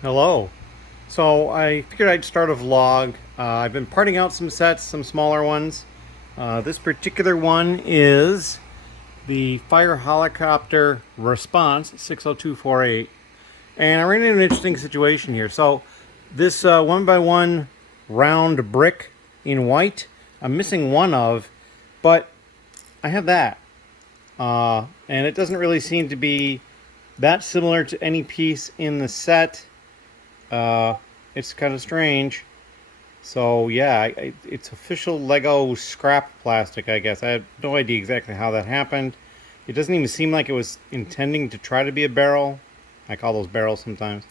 Hello. So I figured I'd start a vlog. I've been parting out some sets, some smaller ones. This particular one is the Fire Helicopter Response 60248. And I ran into an interesting situation here. So this 1x1 round brick in white, I'm missing one of, but I have that. And it doesn't really seem to be that similar to any piece in the set. It's kind of strange. So yeah, it's official Lego scrap plastic, I guess. I have no idea exactly how that happened. It doesn't even seem like it was intending to try to be a barrel. I call those barrels sometimes.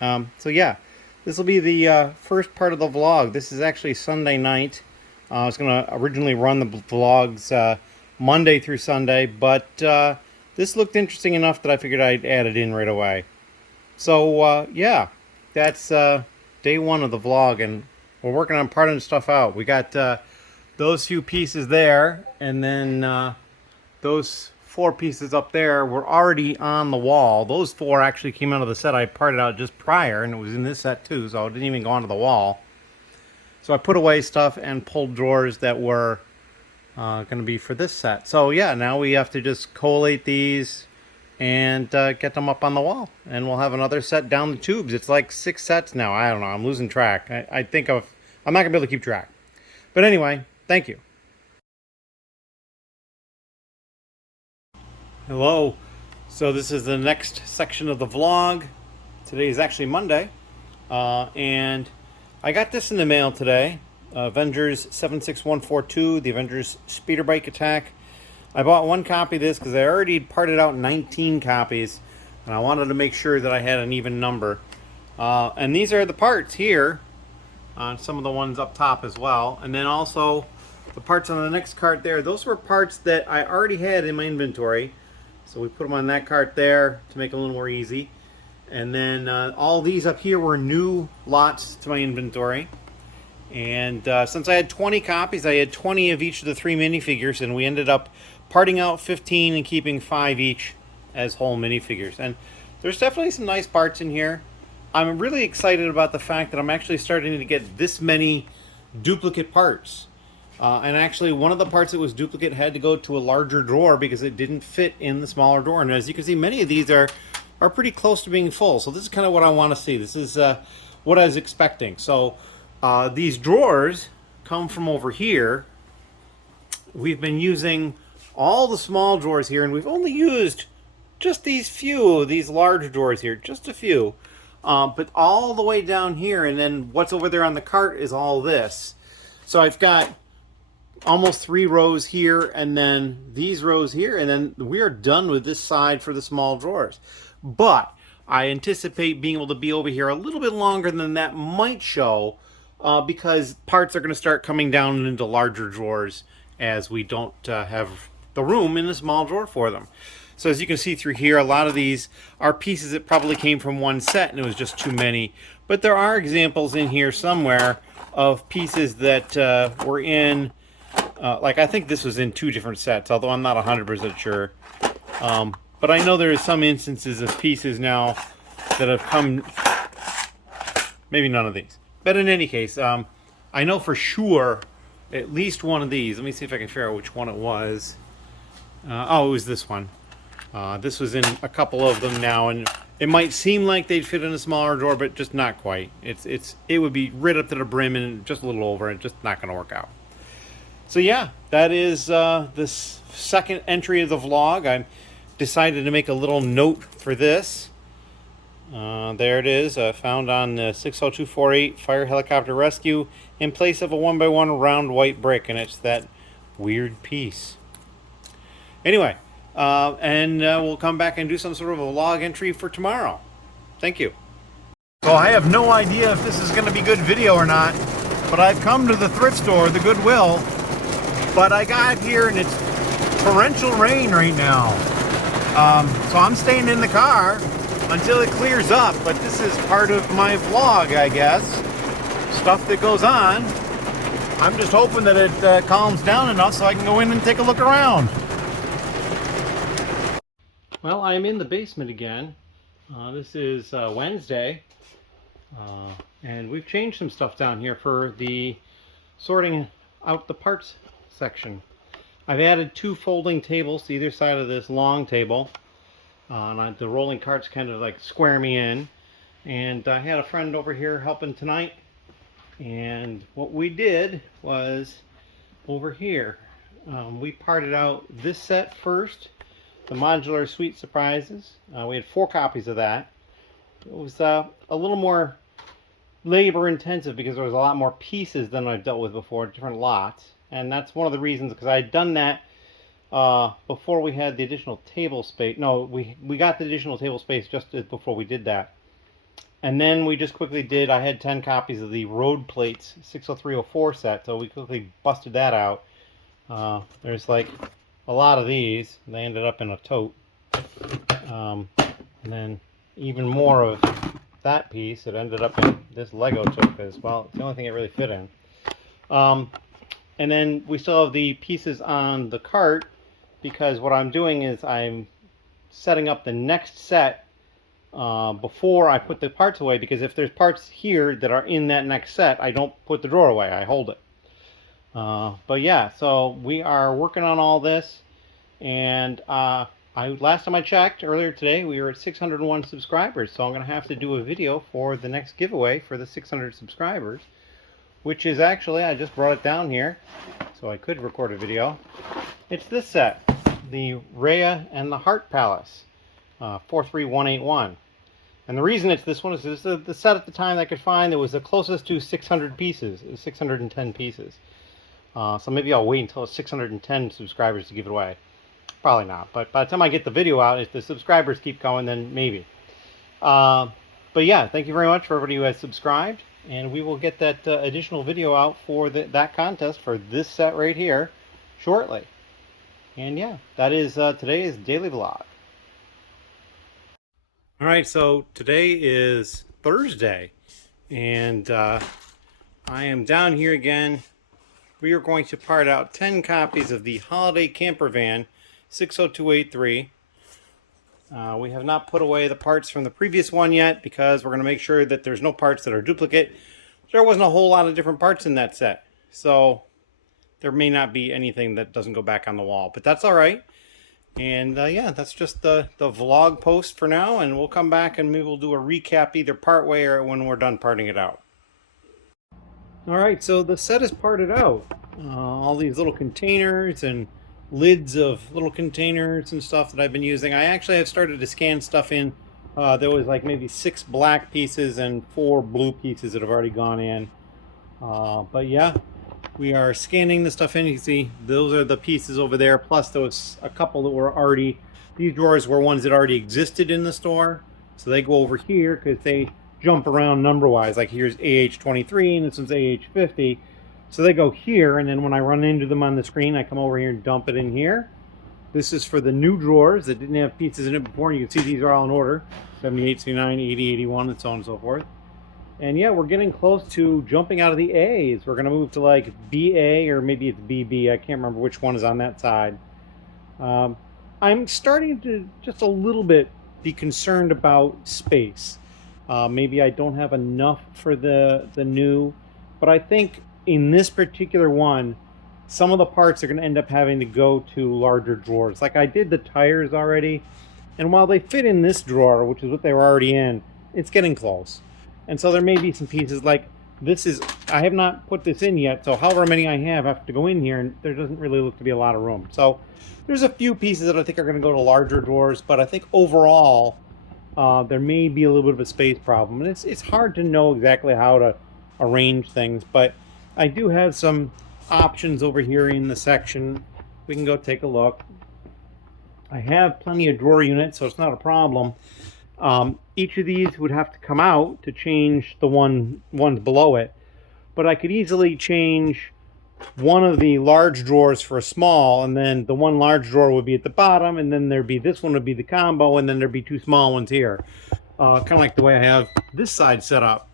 So yeah, this will be the first part of the vlog. This is actually Sunday night. I was going to originally run the vlogs Monday through Sunday, but this looked interesting enough that I figured I'd add it in right away. So yeah, that's day one of the vlog, and we're working on parting stuff out. We got those few pieces there, and then those four pieces up there were already on the wall. Those four actually came out of the set I parted out just prior, and it was in this set too, so it didn't even go onto the wall. So I put away stuff and pulled drawers that were going to be for this set. So yeah, now we have to just collate these and get them up on the wall, and we'll have another set down the tubes. It's like 6 sets now. I don't know, I'm losing track. I think I'm not gonna be able to keep track, but anyway, thank you. Hello. So this is the next section of the vlog. Today is actually Monday, and I got this in the mail today. Avengers 76142, the Avengers speeder bike attack. I bought one copy of this because I already parted out 19 copies, and I wanted to make sure that I had an even number. And these are the parts here, on some of the ones up top as well. And then also the parts on the next cart there. Those were parts that I already had in my inventory. So we put them on that cart there to make it a little more easy. And then all these up here were new lots to my inventory. And since I had 20 copies, I had 20 of each of the 3 minifigures, and we ended up parting out 15 and keeping 5 each as whole minifigures. And there's definitely some nice parts in here. I'm really excited about the fact that I'm actually starting to get this many duplicate parts. And actually, one of the parts that was duplicate had to go to a larger drawer because it didn't fit in the smaller drawer. And as you can see, many of these are pretty close to being full. So this is kind of what I want to see. This is what I was expecting. So these drawers come from over here. We've been using all the small drawers here, and we've only used just these few, these large drawers here, just a few. But all the way down here, and then what's over there on the cart is all this. So I've got almost 3 rows here, and then these rows here, and then we are done with this side for the small drawers. But I anticipate being able to be over here a little bit longer than that might show, because parts are going to start coming down into larger drawers as we don't have the room in the small drawer for them. So as you can see through here, a lot of these are pieces that probably came from one set and it was just too many. But there are examples in here somewhere of pieces that were in, like I think this was in 2 different sets, although I'm not 100% sure. But I know there are some instances of pieces now that have come, maybe none of these. But in any case, I know for sure at least one of these. Let me see if I can figure out which one it was. Oh, it was this one. This was in a couple of them now, and it might seem like they'd fit in a smaller drawer, but just not quite. It would be right up to the brim and just a little over, and just not going to work out. So yeah, that is this second entry of the vlog. I decided to make a little note for this. There it is, found on the 60248 Fire Helicopter Rescue in place of a 1x1 round white brick, and it's that weird piece. Anyway, and we'll come back and do some sort of a log entry for tomorrow. Thank you. So I have no idea if this is going to be good video or not, but I've come to the thrift store, the Goodwill, but I got here and it's torrential rain right now. So I'm staying in the car until it clears up, but this is part of my vlog, I guess. Stuff that goes on. I'm just hoping that it calms down enough so I can go in and take a look around. Well, I'm in the basement again, This is Wednesday, and we've changed some stuff down here for the sorting out the parts section. I've added 2 folding tables to either side of this long table. The rolling carts kind of like square me in. And I had a friend over here helping tonight. And what we did was over here, we parted out this set first, the Modular Suite Surprises. We had 4 copies of that. It was a little more labor intensive because there was a lot more pieces than I've dealt with before, different lots. And that's one of the reasons, because I had done that before we had the additional table space. No, we got the additional table space just before we did that. And then we just quickly did, I had 10 copies of the Road Plates 60304 set, so we quickly busted that out. There's like a lot of these. They ended up in a tote. And then even more of that piece, it ended up in this Lego tote as well. It's the only thing it really fit in. And then we still have the pieces on the cart, because what I'm doing is I'm setting up the next set before I put the parts away, because if there's parts here that are in that next set, I don't put the drawer away, I hold it. But yeah, so we are working on all this, and last time I checked earlier today, we were at 601 subscribers, so I'm going to have to do a video for the next giveaway for the 600 subscribers, which is actually, I just brought it down here so I could record a video. It's this set, the Rhea and the Heart Palace, 43181. And the reason it's this one is this is the set at the time I could find that was the closest to 600 pieces. It was 610 pieces. So maybe I'll wait until it's 610 subscribers to give it away. Probably not. But by the time I get the video out, if the subscribers keep going, then maybe. But yeah, thank you very much for everybody who has subscribed. And we will get that additional video out for that contest for this set right here shortly. And yeah, that is today's daily vlog. All right, so today is Thursday, and I am down here again. We are going to part out 10 copies of the Holiday Camper Van 60283. We have not put away the parts from the previous one yet, because we're going to make sure that there's no parts that are duplicate. There wasn't a whole lot of different parts in that set, so there may not be anything that doesn't go back on the wall, but that's all right. And yeah, that's just the vlog post for now, and we'll come back and maybe we'll do a recap either part way or when we're done parting it out. All right, so the set is parted out. All these little containers and lids of little containers and stuff that I've been using. I actually have started to scan stuff in. There was like maybe 6 black pieces and 4 blue pieces that have already gone in. But yeah, we are scanning the stuff in. You can see those are the pieces over there, plus there was a couple that were already, these drawers were ones that already existed in the store, so they go over here because they jump around number wise. Like here's AH23 and this one's AH50, so they go here, and then when I run into them on the screen, I come over here and dump it in here. This is for the new drawers that didn't have pieces in it before. You can see these are all in order, 78, 79, 80, 81, and so on and so forth. And yeah, we're getting close to jumping out of the A's. We're going to move to like BA, or maybe it's BB. I can't remember which one is on that side. I'm starting to just a little bit be concerned about space. Maybe I don't have enough for the new, but I think in this particular one, some of the parts are going to end up having to go to larger drawers. Like I did the tires already, and while they fit in this drawer, which is what they were already in, it's getting close. And so there may be some pieces like this is, I have not put this in yet, so however many I have to go in here, and there doesn't really look to be a lot of room. So there's a few pieces that I think are going to go to larger drawers, but I think overall there may be a little bit of a space problem. And it's hard to know exactly how to arrange things, but I do have some options over here in the section. We can go take a look. I have plenty of drawer units, so it's not a problem. Each of these would have to come out to change the ones below it, but I could easily change one of the large drawers for a small, and then the one large drawer would be at the bottom, and then there'd be this one would be the combo, and then there'd be 2 small ones here. Kind of like the way I have this side set up.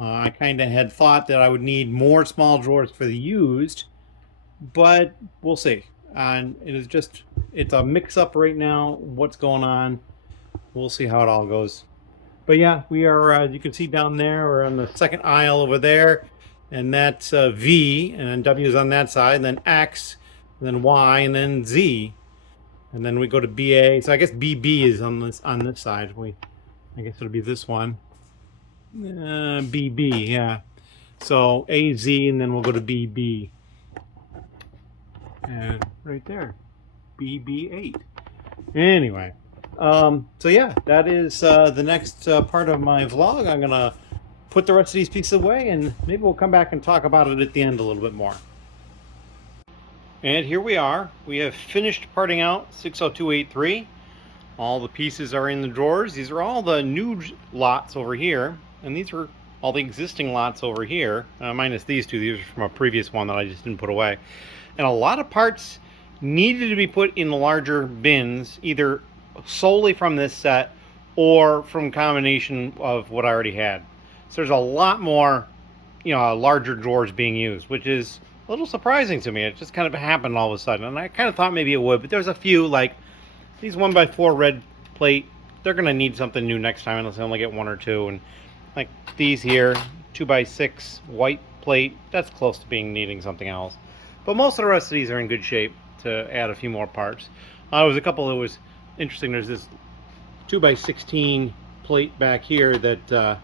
I kind of had thought that I would need more small drawers for the used, but we'll see. And it's a mix-up right now, what's going on. We'll see how it all goes But yeah, we are, you can see down there, we're on the second aisle over there, and that's V, and then W is on that side, and then X, and then Y, and then Z, and then we go to BA. So I guess BB is on this side. I guess it'll be this one, BB, yeah. So AZ, and then we'll go to BB, and right there, BB8. Anyway. So yeah, that is the next part of my vlog. I'm gonna put the rest of these pieces away, and maybe we'll come back and talk about it at the end a little bit more. And here we are. We have finished parting out 60283. All the pieces are in the drawers. These are all the new lots over here, and these are all the existing lots over here, minus these two. These are from a previous one that I just didn't put away. And a lot of parts needed to be put in the larger bins, either solely from this set or from combination of what I already had. So there's a lot more, larger drawers being used, which is a little surprising to me. It just kind of happened all of a sudden, and I kind of thought maybe it would, but there's a few, like these 1x4 red plate, they're going to need something new next time unless I only get one or two. And like these here, 2x6 white plate, that's close to needing something else. But most of the rest of these are in good shape to add a few more parts. There was a couple that was interesting. There's this 2x16 plate back here that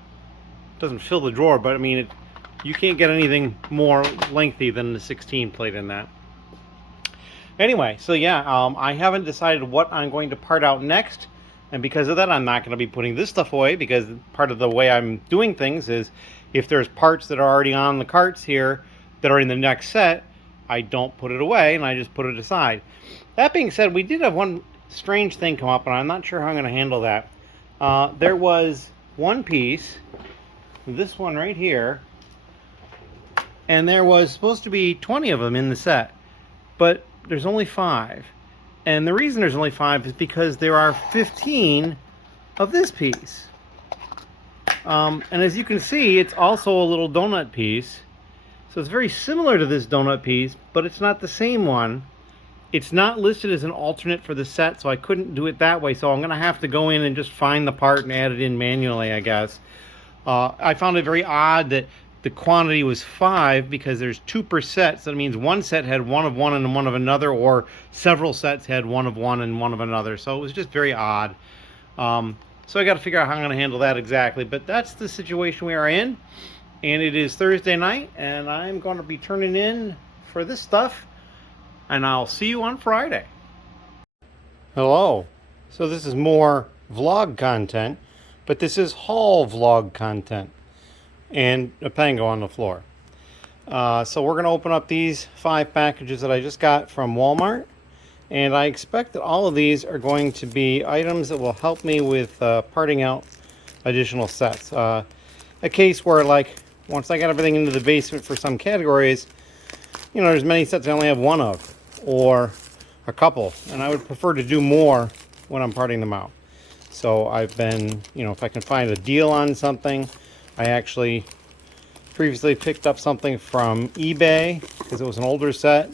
doesn't fill the drawer, but I mean, you can't get anything more lengthy than the 16 plate in that. Anyway, so yeah, I haven't decided what I'm going to part out next, and because of that, I'm not going to be putting this stuff away, because part of the way I'm doing things is if there's parts that are already on the carts here that are in the next set, I don't put it away and I just put it aside. That being said, we did have one strange thing come up, and I'm not sure how I'm going to handle that. There was one piece, this one right here, and there was supposed to be 20 of them in the set, but there's only 5. And the reason there's only 5 is because there are 15 of this piece. And as you can see, it's also a little donut piece. So it's very similar to this donut piece, but it's not the same one. It's not listed as an alternate for the set, so I couldn't do it that way. So I'm going to have to go in and just find the part and add it in manually, I guess. I found it very odd that the quantity was 5 because there's 2 per set. So that means one set had one of one and one of another, or several sets had one of one and one of another. So it was just very odd. So I got to figure out how I'm going to handle that exactly. But that's the situation we are in. And it is Thursday night, and I'm going to be turning in for this stuff. And I'll see you on Friday. Hello. So this is more vlog content, but this is haul vlog content. And a pango on the floor. So we're going to open up these 5 packages that I just got from Walmart. And I expect that all of these are going to be items that will help me with parting out additional sets. A case where, like, once I got everything into the basement for some categories, there's many sets I only have one of, or a couple. And I would prefer to do more when I'm parting them out. So I've been, if I can find a deal on something. I actually previously picked up something from eBay because it was an older set,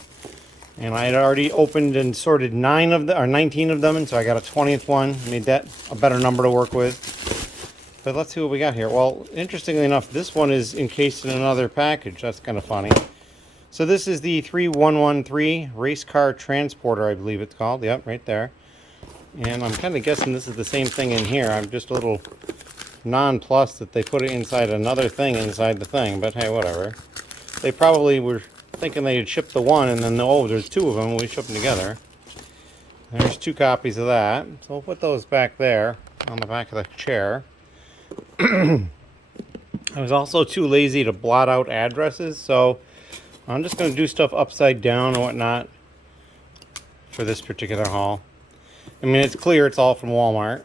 and I had already opened and sorted 19 of them, and so I got a 20th one. Made that a better number to work with. But let's see what we got here. Well, interestingly enough, this one is encased in another package. That's kind of funny. So this is the 3113 race car transporter, I believe it's called. Yep, right there. And I'm kind of guessing this is the same thing in here. I'm just a little nonplussed that they put it inside another thing inside the thing, but hey, whatever. They probably were thinking they had shipped the one, and then, oh, there's 2 of them, we ship them together. There's 2 copies of that, so we'll put those back there on the back of the chair. I was also too lazy to blot out addresses, so I'm just going to do stuff upside down and whatnot for this particular haul. I mean, it's clear it's all from Walmart.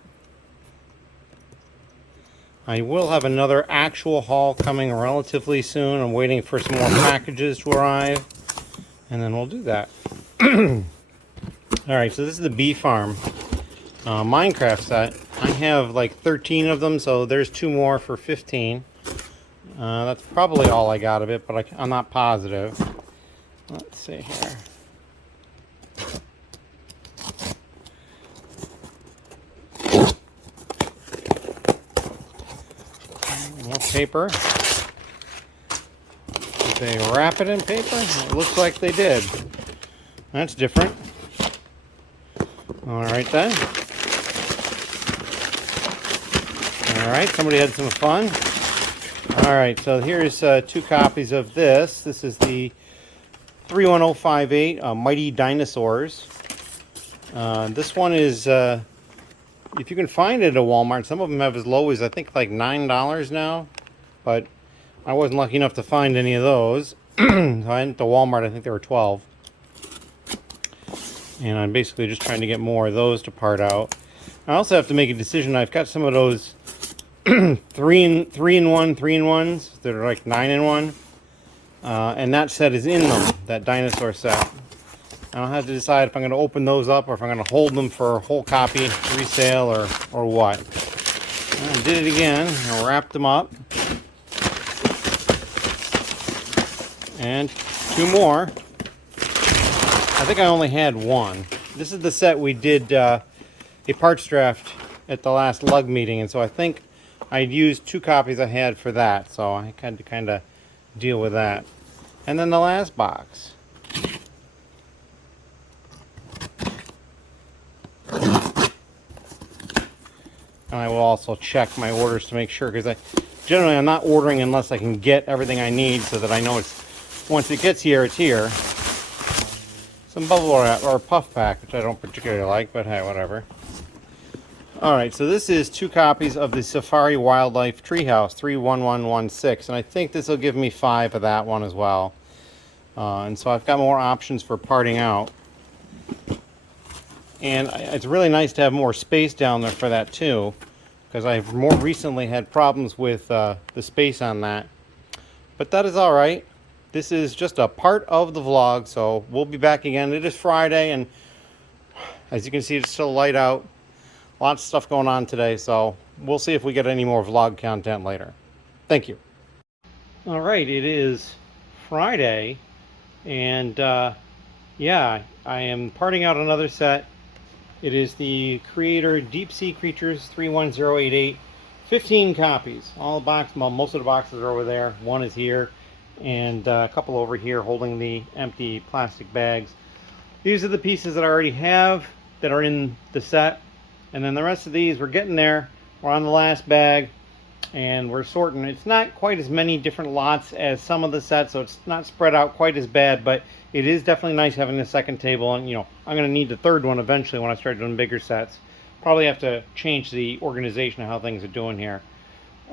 I will have another actual haul coming relatively soon. I'm waiting for some more packages to arrive, and then we'll do that. Alright, so this is the Bee Farm Minecraft set. I have like 13 of them, so there's 2 more for 15. That's probably all I got of it, but I'm not positive. Let's see here. More paper. Did they wrap it in paper? It looks like they did. That's different. Alright then. Alright, somebody had some fun. Alright, so here's 2 copies of this. This is the 31058 Mighty Dinosaurs. This one is, if you can find it at a Walmart, some of them have as low as I think like $9 now. But I wasn't lucky enough to find any of those. I went to Walmart, I think they were 12. And I'm basically just trying to get more of those to part out. I also have to make a decision. I've got some of those 3-in-1s that are like 9-in-1. And that set is in them, that dinosaur set. I'll have to decide if I'm going to open those up or if I'm going to hold them for a whole copy resale or what. I did it again. I wrapped them up. And 2 more. I think I only had 1. This is the set we did a parts draft at the last lug meeting, and so I think I'd used 2 copies I had for that, so I had to kind of deal with that. And then the last box. And I will also check my orders to make sure, because generally I'm not ordering unless I can get everything I need, so that I know once it gets here, it's here. Some bubble wrap or puff pack, which I don't particularly like, but hey, whatever. Alright, so this is 2 copies of the Safari Wildlife Treehouse 31116, and I think this will give me 5 of that one as well. And so I've got more options for parting out. And it's really nice to have more space down there for that too, because I've more recently had problems with the space on that. But that is alright. This is just a part of the vlog, so we'll be back again. It is Friday, and as you can see, it's still light out. Lots of stuff going on today, so we'll see if we get any more vlog content later. Thank you. All right, it is Friday, and yeah, I am parting out another set. It is the Creator Deep Sea Creatures 31088, 15 copies. All the boxes, well, most of the boxes are over there. 1 is here, and a couple over here holding the empty plastic bags. These are the pieces that I already have that are in the set, and then the rest of these, we're getting there. We're on the last bag, and we're sorting. It's not quite as many different lots as some of the sets, so it's not spread out quite as bad, but it is definitely nice having the second table, and you know, I'm going to need the third one eventually when I start doing bigger sets. Probably have to change the organization of how things are doing here.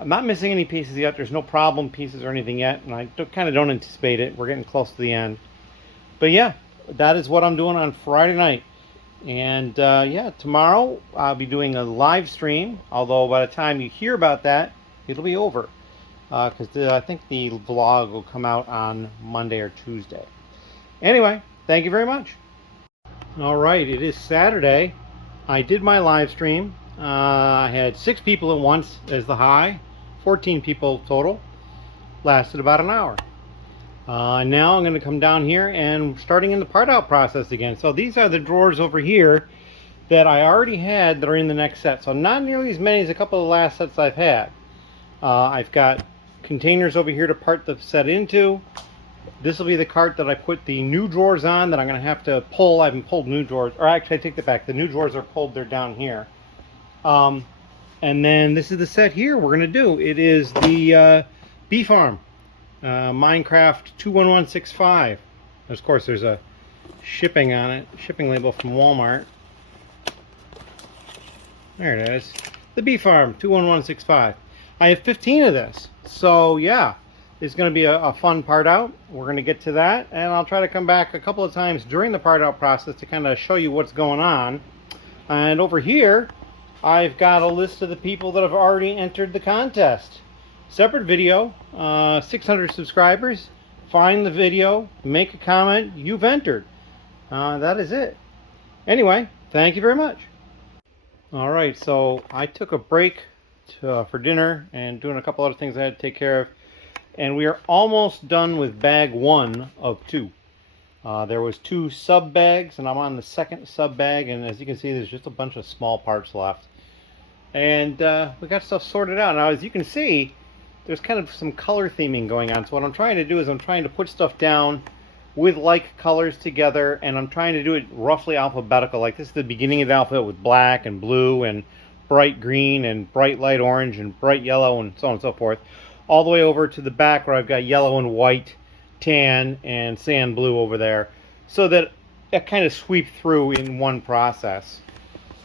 I'm not missing any pieces yet. There's no problem pieces or anything yet, and I kind of don't anticipate it. We're getting close to the end. But yeah, that is what I'm doing on Friday night. And yeah, tomorrow I'll be doing a live stream, although by the time you hear about that, it'll be over. Because I think the vlog will come out on Monday or Tuesday. Anyway, thank you very much. All right, it is Saturday. I did my live stream. I had 6 people at once as the high, 14 people total. Lasted about an hour. Now I'm going to come down here and starting in the part out process again. So these are the drawers over here that I already had that are in the next set. So not nearly as many as a couple of the last sets I've had. I've got containers over here to part the set into. This will be the cart that I put the new drawers on that I'm going to have to pull. I haven't pulled new drawers, or actually I take that back. The new drawers are pulled, they're down here. And then this is the set here we're going to do. It is the Bee Farm Minecraft 21165. Of course, there's a shipping on it, shipping label from Walmart. There it is. The Bee Farm 21165. I have 15 of this. So yeah, it's going to be a fun part out. We're going to get to that, and I'll try to come back a couple of times during the part out process to kind of show you what's going on. And over here, I've got a list of the people that have already entered the contest. Separate video, 600 subscribers. Find the video, make a comment, you've entered. That is it. Anyway, thank you very much. Alright, so I took a break for dinner and doing a couple other things I had to take care of. And we are almost done with bag 1 of 2. There was 2 sub bags, and I'm on the second sub bag, and as you can see, there's just a bunch of small parts left. And we got stuff sorted out. Now, as you can see, there's kind of some color theming going on. So what I'm trying to do is I'm trying to put stuff down with like colors together, and I'm trying to do it roughly alphabetical. Like this is the beginning of the alphabet with black and blue and bright green and bright light orange and bright yellow and so on and so forth, all the way over to the back where I've got yellow and white, tan and sand blue over there, so that it kind of sweep through in one process.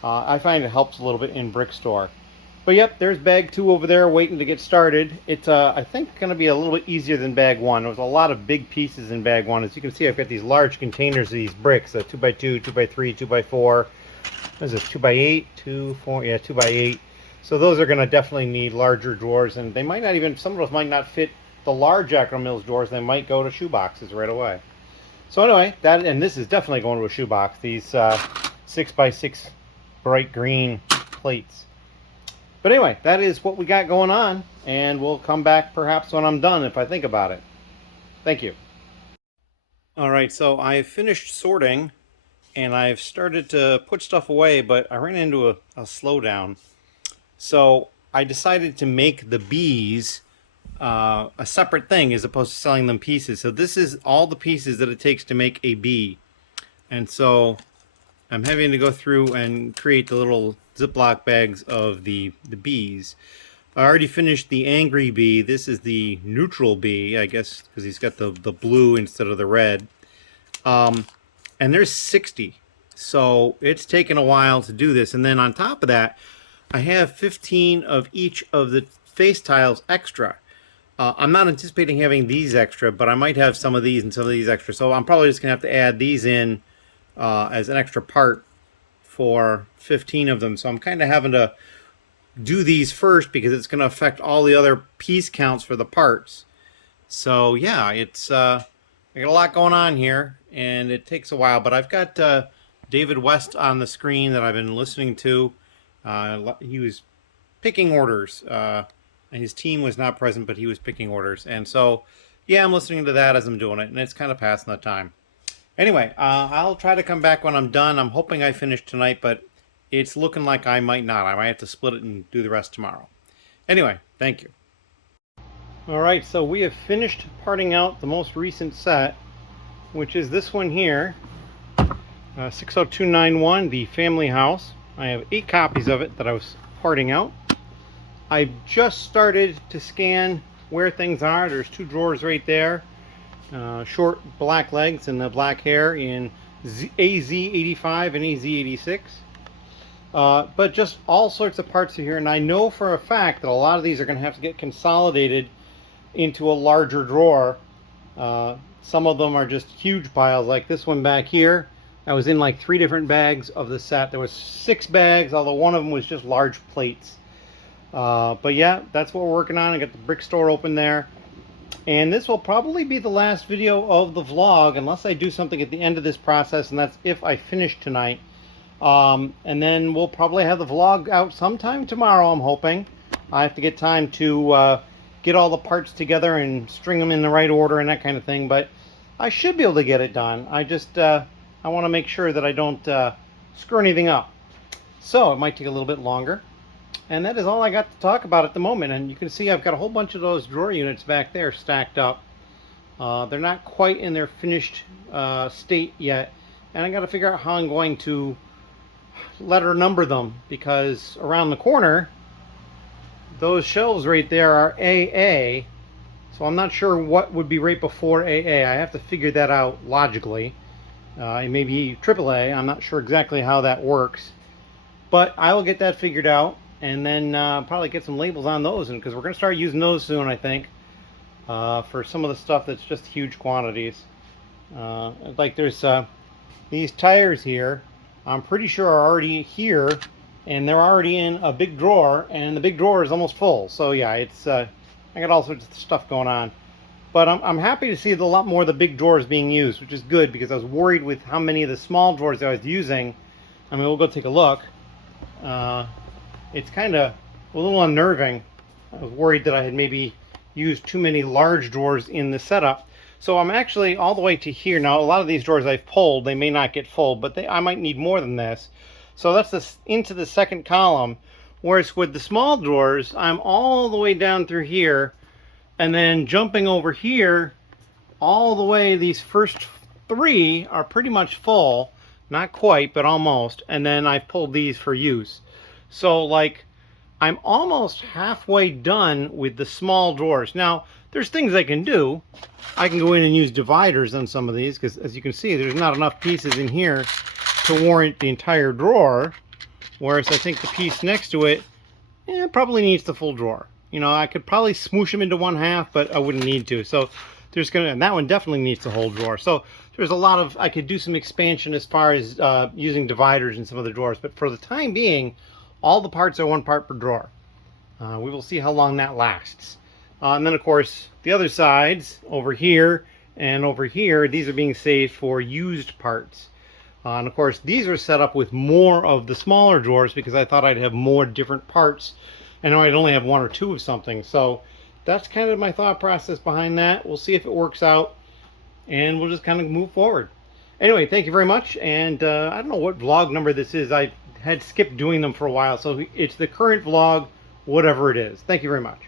I find it helps a little bit in brick store. But yep, there's bag 2 over there waiting to get started. It's I think going to be a little bit easier than bag 1. There was a lot of big pieces in bag 1. As you can see, I've got these large containers of these bricks, 2x2, 2x3, 2x4. What is this, 2x8, 2, 4, yeah, 2x8. So those are going to definitely need larger drawers, and they might not even, some of those might not fit the large Acro Mills drawers. They might go to shoe boxes right away. So anyway, that, and this is definitely going to a shoe box, these 6x6 bright green plates. But anyway, that is what we got going on, and we'll come back perhaps when I'm done if I think about it. Thank you. All right, so I've finished sorting, and I've started to put stuff away, but I ran into a slowdown. So I decided to make the bees a separate thing as opposed to selling them pieces. So this is all the pieces that it takes to make a bee. And so I'm having to go through and create the little Ziploc bags of the bees. I already finished the angry bee. This is the neutral bee, I guess, because he's got the blue instead of the red. And there's 60. So it's taken a while to do this. And then on top of that, I have 15 of each of the face tiles extra. I'm not anticipating having these extra, but I might have some of these and some of these extra. So I'm probably just going to have to add these in as an extra part for 15 of them. So I'm kind of having to do these first because it's going to affect all the other piece counts for the parts. So yeah, it's I got a lot going on here, and it takes a while. But I've got David West on the screen that I've been listening to. He was picking orders. And his team was not present, but he was picking orders. And so, yeah, I'm listening to that as I'm doing it, and it's kind of passing the time. Anyway, I'll try to come back when I'm done. I'm hoping I finish tonight, but it's looking like I might not. I might have to split it and do the rest tomorrow. Anyway, thank you. All right, so we have finished parting out the most recent set, which is this one here, 60291, the family house. I have 8 copies of it that I was parting out. I've just started to scan where things are. There's 2 drawers right there. Short black legs and the black hair in AZ85 and AZ86. But just all sorts of parts of here. And I know for a fact that a lot of these are going to have to get consolidated into a larger drawer. Some of them are just huge piles, like this one back here. I was in like 3 different bags of the set. There was 6 bags, although one of them was just large plates. But yeah, that's what we're working on. I got the brick store open there, and this will probably be the last video of the vlog unless I do something at the end of this process, and that's if I finish tonight. And then we'll probably have the vlog out sometime tomorrow, I'm hoping. I have to get time to get all the parts together and string them in the right order and that kind of thing, but I should be able to get it done. I just I want to make sure that I don't screw anything up, so it might take a little bit longer. And that is all I got to talk about at the moment. And you can see I've got a whole bunch of those drawer units back there stacked up. They're not quite in their finished state yet. And I got to figure out how I'm going to letter number them, because around the corner, those shelves right there are AA. So I'm not sure what would be right before AA. I have to figure that out logically. It may be AAA. I'm not sure exactly how that works. But I will get that figured out. And then probably get some labels on those, and because we're going to start using those soon, I think, for some of the stuff that's just huge quantities. Like there's these tires here, I'm pretty sure are already here, and they're already in a big drawer, and the big drawer is almost full. So yeah, it's I got all sorts of stuff going on. But I'm happy to see a lot more of the big drawers being used, which is good, because I was worried with how many of the small drawers I was using. I mean, we'll go take a look. It's kind of a little unnerving. I was worried that I had maybe used too many large drawers in the setup. So I'm actually all the way to here. Now, a lot of these drawers I've pulled, they may not get full, but I might need more than this. So that's into the second column. Whereas with the small drawers, I'm all the way down through here And then jumping over here, all the way, these first 3 are pretty much full. Not quite, but almost. And then I've pulled these for use. So like, I'm almost halfway done with the small drawers. Now, there's things I can do. I can go in and use dividers on some of these, because as you can see, there's not enough pieces in here to warrant the entire drawer. Whereas I think the piece next to it, probably needs the full drawer. You know, I could probably smoosh them into 1/2, but I wouldn't need to. So there's and that one definitely needs the whole drawer. So there's a lot of, I could do some expansion as far as using dividers in some of the drawers. But for the time being, all the parts are 1 part per drawer. We will see how long that lasts. And then of course, the other sides, over here and over here, these are being saved for used parts. And of course, these are set up with more of the smaller drawers because I thought I'd have more different parts. I know I'd only have 1 or 2 of something. So that's kind of my thought process behind that. We'll see if it works out, and we'll just kind of move forward. Anyway, thank you very much. And I don't know what vlog number this is. I had skipped doing them for a while. So it's the current vlog, whatever it is. Thank you very much.